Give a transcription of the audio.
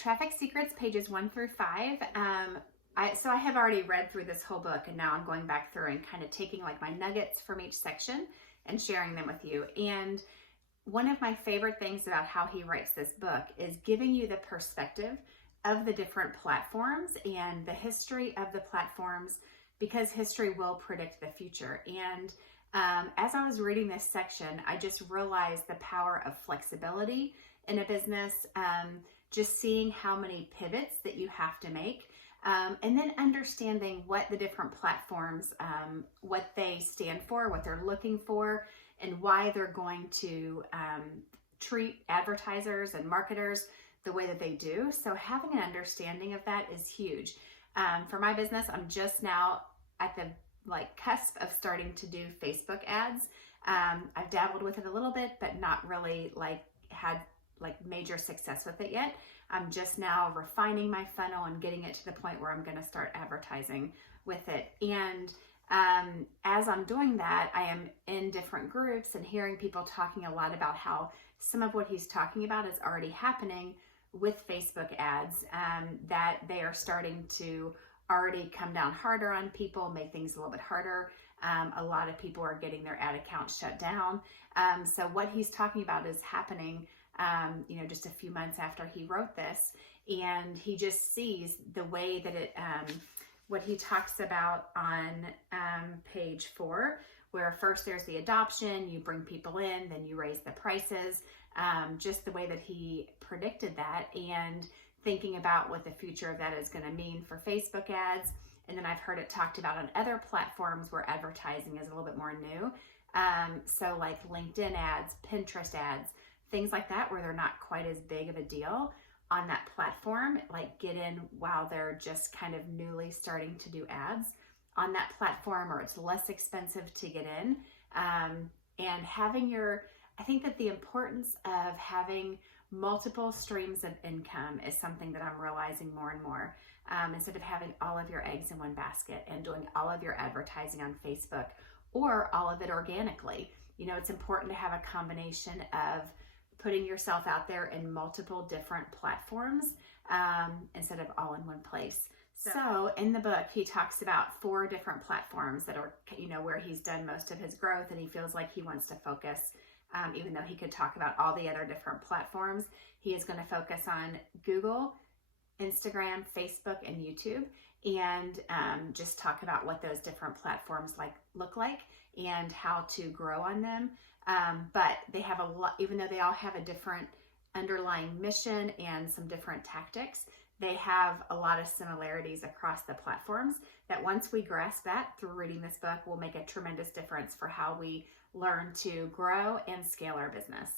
Traffic Secrets, pages 1 through 5. So I have already read through this whole book, and now I'm going back through and kind of taking like my nuggets from each section and sharing them with you. And one of my favorite things about how he writes this book is giving you the perspective of the different platforms and the history of the platforms, because history will predict the future. And as I was reading this section, I just realized the power of flexibility in a business, just seeing how many pivots that you have to make. And then understanding what the different platforms, what they stand for, what they're looking for, and why they're going to treat advertisers and marketers the way that they do. So having an understanding of that is huge. For my business, I'm just now at the cusp of starting to do Facebook ads. I've dabbled with it a little bit, but not really had major success with it yet. I'm just now refining my funnel and getting it to the point where I'm going to start advertising with it. And as I'm doing that, I am in different groups and hearing people talking a lot about how some of what he's talking about is already happening with Facebook ads, that they are starting to already come down harder on people, make things a little bit harder. A lot of people are getting their ad accounts shut down. So what he's talking about is happening just a few months after he wrote this, and he just sees the way that it, what he talks about on page 4, where first there's the adoption, you bring people in, then you raise the prices, just the way that he predicted that, and thinking about what the future of that is going to mean for Facebook ads. And then I've heard it talked about on other platforms where advertising is a little bit more new. So like LinkedIn ads, Pinterest ads, things like that, where they're not quite as big of a deal on that platform, get in while they're just kind of newly starting to do ads on that platform, or it's less expensive to get in. And having I think that the importance of having multiple streams of income is something that I'm realizing more and more. Instead of having all of your eggs in one basket and doing all of your advertising on Facebook or all of it organically, it's important to have a combination of putting yourself out there in multiple different platforms instead of all in one place. So in the book, he talks about 4 different platforms that are, where he's done most of his growth, and he feels like he wants to focus, even though he could talk about all the other different platforms, he is going to focus on Google, Instagram, Facebook, and YouTube, and just talk about what those different platforms look like and how to grow on them. But they have a lot, even though they all have a different underlying mission and some different tactics, they have a lot of similarities across the platforms that once we grasp that through reading this book will make a tremendous difference for how we learn to grow and scale our business.